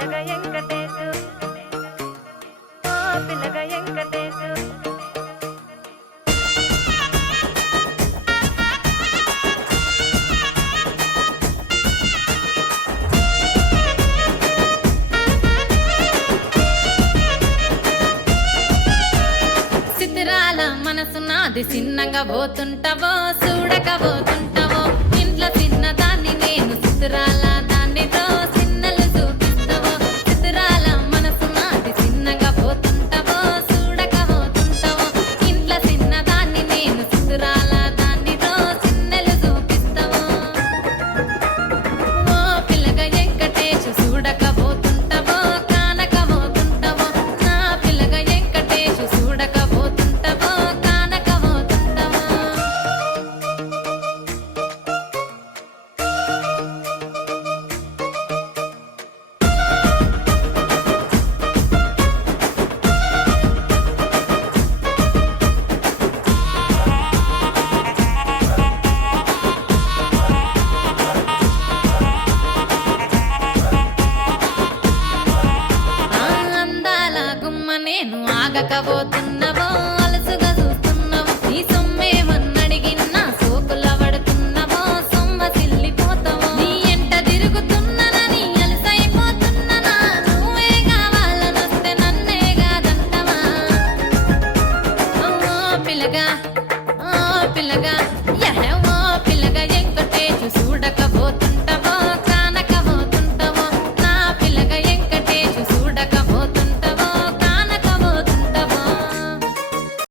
పిల్లగా వెంకటేశు ఓ పిల్లగా వెంకటేశు చిత్రాల మనసు నాది చిన్నగా పోతుంటావో చూడక పోతుంటావో ఇంట్లో చిన్నదాన్ని నేను చిత్రాల దానితో చిన్నలు చూపిస్తావో చిత్రాల మనసు నాది చిన్నగా పోతుంటావో చూడక పోతుంటావో ఇంట్లో చిన్నదాన్ని నేను చిత్రాల దానితో చిన్నలు చూపిస్తావో ఓ పిల్లగా వెంకటేశు చూడక పోతుంటావో కానక పోతుంటావో నా పిల్లగా వెంకటేశు చూడక పోతుంటావో కానక పోతుంటావో ఆ అందాల గుమ్మ నేను ఆగకపోతున్నా